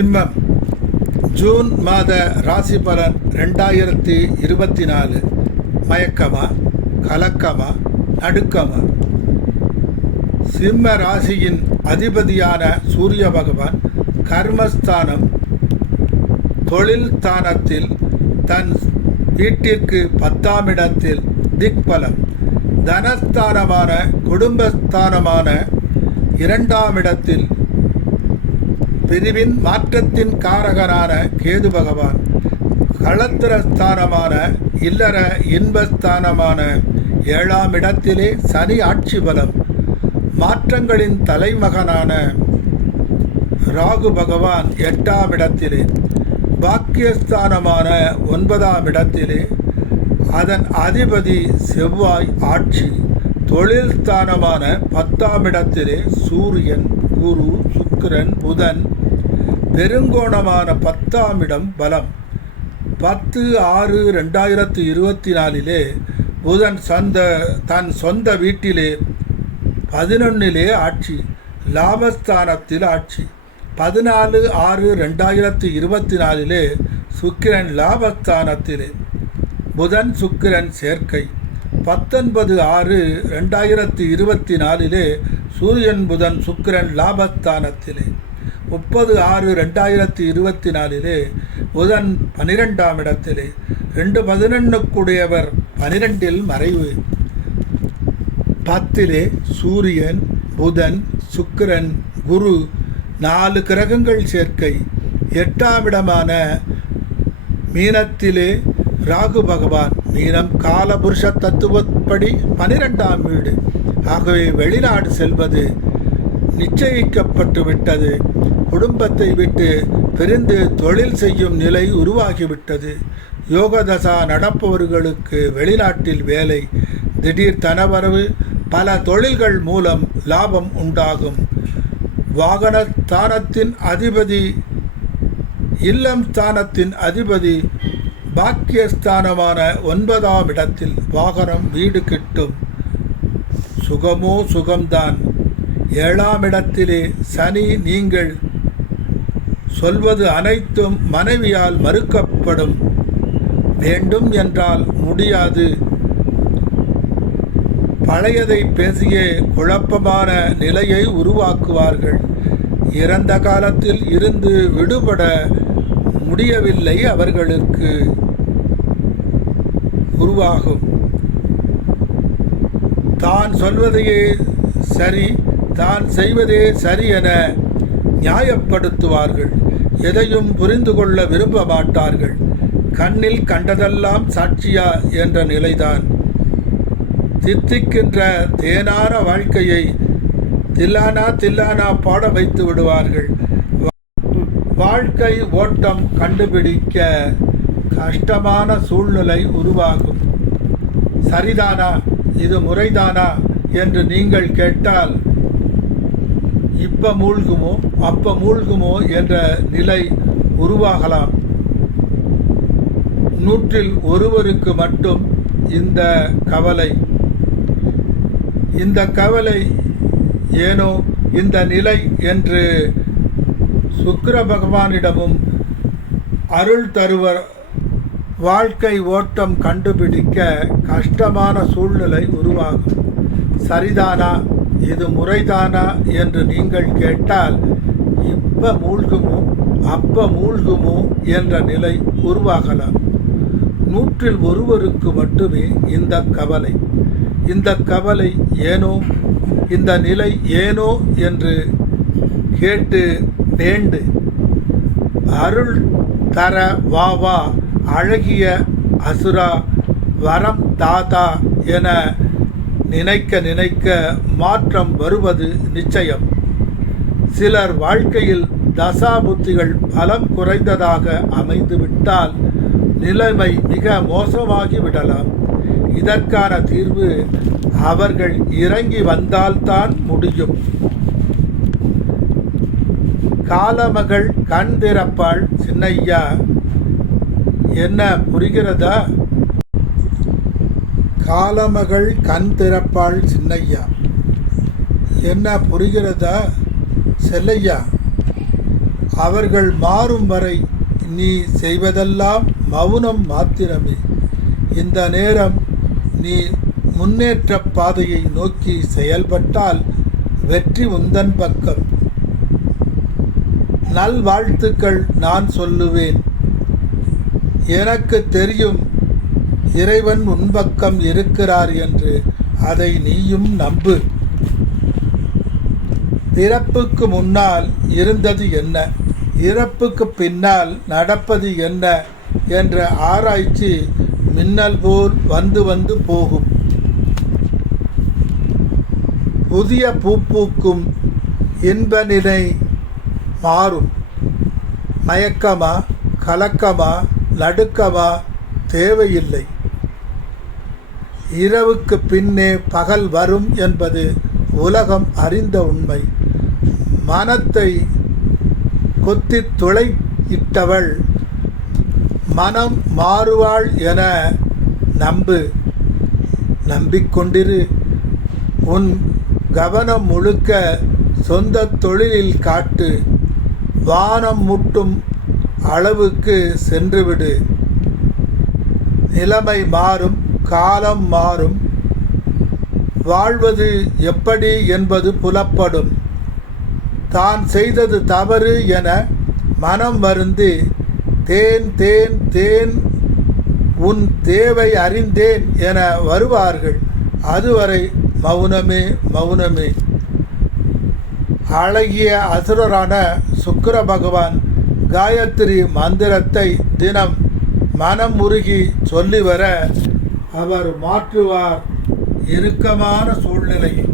சிம்மம் ஜூன் மாத ராசி பலன் 2024. மயக்கமா, கலக்கமா, நடுக்கமா? சிம்ம ராசியின் அதிபதியான சூரிய பகவான் கர்மஸ்தானம் தொழில் ஸ்தானத்தில் தன் வீட்டிற்கு 10ஆம் இடத்தில் திக்பலம், தனஸ்தானமான குடும்பஸ்தானமான 2ஆம் இடத்தில் பிரிவின் மாற்றத்தின் காரகரான கேது பகவான், களத்திரஸ்தானமான இல்லற இன்பஸ்தானமான 7ஆம் இடத்திலே சனி ஆட்சி பலம், மாற்றங்களின் தலைமகனான ராகு பகவான் 8ஆம் இடத்திலே, பாக்கியஸ்தானமான 9ஆம் இடத்திலே அதன் அதிபதி செவ்வாய் ஆட்சி, தொழில் ஸ்தானமான 10ஆம் இடத்திலே சூரியன், குரு, சுக்கிரன், புதன், பெருங்கோணமான 10ஆம் இடம் பலம். 10/6/2024 புதன் தன் சொந்த வீட்டிலே 11 ஆட்சி, லாபஸ்தானத்தில் ஆட்சி. 14/6/2024 சுக்கிரன் லாபஸ்தானத்திலே, புதன் சுக்கிரன் சேர்க்கை. 19/6/2024 சூரியன் புதன் சுக்கிரன் லாபஸ்தானத்திலே. 30/6/2024 புதன் 12ஆம் இடத்திலே, 2/11 12இல் மறைவு. 10 சூரியன், புதன், சுக்கிரன், குரு 4 கிரகங்கள் சேர்க்கை. 8ஆம் இடமான மீனத்திலே ராகு பகவான், மீனம் காலபுருஷ தத்துவப்படி 12ஆம் வீடு. ஆகவே வெளிநாடு செல்வது நிச்சயிக்கப்பட்டு விட்டது. குடும்பத்தை விட்டு பிரிந்து தொழில் செய்யும் நிலை உருவாகிவிட்டது. யோகதசா நடப்பவர்களுக்கு வெளிநாட்டில் வேலை, திடீர் தனவரவு, பல தொழில்கள் மூலம் லாபம் உண்டாகும். வாகனஸ்தானத்தின் அதிபதி, இல்லம் ஸ்தானத்தின் அதிபதி பாக்கியஸ்தானமான 9ஆம் இடத்தில் வாகனம், வீடு கிட்டும். சுகமோ சுகம்தான். 7ஆம் இடத்திலே சனி, நீங்கள் சொல்வது அனைத்தும் மனைவியால் மறுக்கப்படும். வேண்டும் என்றால் முடியாது. பழையதை பேசியே குழப்பமான நிலையை உருவாக்குவார்கள். இறந்த காலத்தில் இருந்து விடுபட முடியவில்லை அவர்களுக்கு உருவாகும். தான் சொல்வதையே சரி, தான் செய்வதே சரி என நியாயப்படுத்துவார்கள். எதையும் புரிந்து கொள்ள விரும்ப மாட்டார்கள். கண்ணில் கண்டதெல்லாம் சாட்சியா என்ற நிலைதான். தித்திக்கின்ற தேனான வாழ்க்கையை தில்லானா பாட வைத்து விடுவார்கள். வாழ்க்கை ஓட்டம் கண்டுபிடிக்க கஷ்டமான சூழ்நிலை உருவாகும். சரிதானா, இது முறைதானா என்று நீங்கள் கேட்டால், இப்ப மூழ்குமோ அப்ப மூழ்குமோ என்ற நிலை உருவாகலாம். 100ல் ஒருவருக்கு மட்டும் இந்த கவலை ஏனோ இந்த நிலை என்று சுக்கிர பகவானிடமும் அருள் தருவர். வாழ்க்கை ஓட்டம் கண்டுபிடிக்க கஷ்டமான சூழ்நிலை உருவாகும். சரிதானா, இது முறைதானா என்று நீங்கள் கேட்டால், இப்ப மூழ்குமோ அப்ப மூழ்குமோ என்ற நிலை உருவாகலாம். 100ல் ஒருவருக்கு மட்டுமே இந்த கவலை ஏனோ, இந்த நிலை ஏனோ என்று கேட்டு வேண்டு. அருள் தர வா அழகிய அசுரா, வரம் தாதா என நினைக்க மாற்றம் வருவது நிச்சயம். சிலர் வாழ்க்கையில் தசா புத்திகள் பலம் குறைந்ததாக அமைந்துவிட்டால் நிலைமை மிக மோசமாகி விடலாம். இதற்கான தீர்வு அவர்கள் இறங்கி வந்தால்தான் முடியும். காலமகள் கண் திறப்பாள் சின்னையா, என்ன புரிகிறதா? காலமகள் கண் திறப்பாள் சின்னையா, என்ன புரிகிறதா செல்லையா? அவர்கள் மாறும் வரை நீ செய்வதெல்லாம் மௌனம் மாத்திரமே. இந்த நேரம் நீ முன்னேற்ற பாதையை நோக்கி செயல்பட்டால் வெற்றி உந்தன் பக்கம். நல்வாழ்த்துக்கள் நான் சொல்லுவேன். எனக்கு தெரியும் இறைவன் உன் பக்கம் இருக்கிறார் என்று. அதை நீயும் நம்பு. பிறப்புக்கு முன்னால் இருந்தது என்ன, இறப்புக்கு பின்னால் நடப்பது என்ன என்ற ஆராய்ச்சி மின்னல் போல் வந்து வந்து போகும். புதிய பூ பூக்கும் இன்ப நிலை மாறும். மயக்கமா, கலக்கமா, நடுக்கமா தேவையில்லை. இரவுக்கு பின்னே பகல் வரும் என்பது உலகம் அறிந்த உண்மை. மனத்தை கொத்தி துளையிட்டவள் மனம் மாறுவாள் என நம்பு. நம்பிக்கொண்டிரு. உன் கவனம் முழுக்க சொந்த தொழிலில் காட்டு. வானம் முட்டும் அளவுக்கு சென்றுவிடு. நிலைமை மாறும், காலம் மாறும். வாழ்வது எப்படி என்பது புலப்படும். தான் செய்தது தவறு என மனம் வருந்தி தேன் தேன் தேன் உன் தேவை அறிந்தேன் என வருவார்கள். அதுவரை மௌனமே மௌனமே. அழகிய அசுரரான சுக்கிர பகவான் காயத்ரி மந்திரத்தை தினம் மனம் உருகி சொல்லி வர அவர் மாற்றுவார் இறுக்கமான சூழ்நிலையை.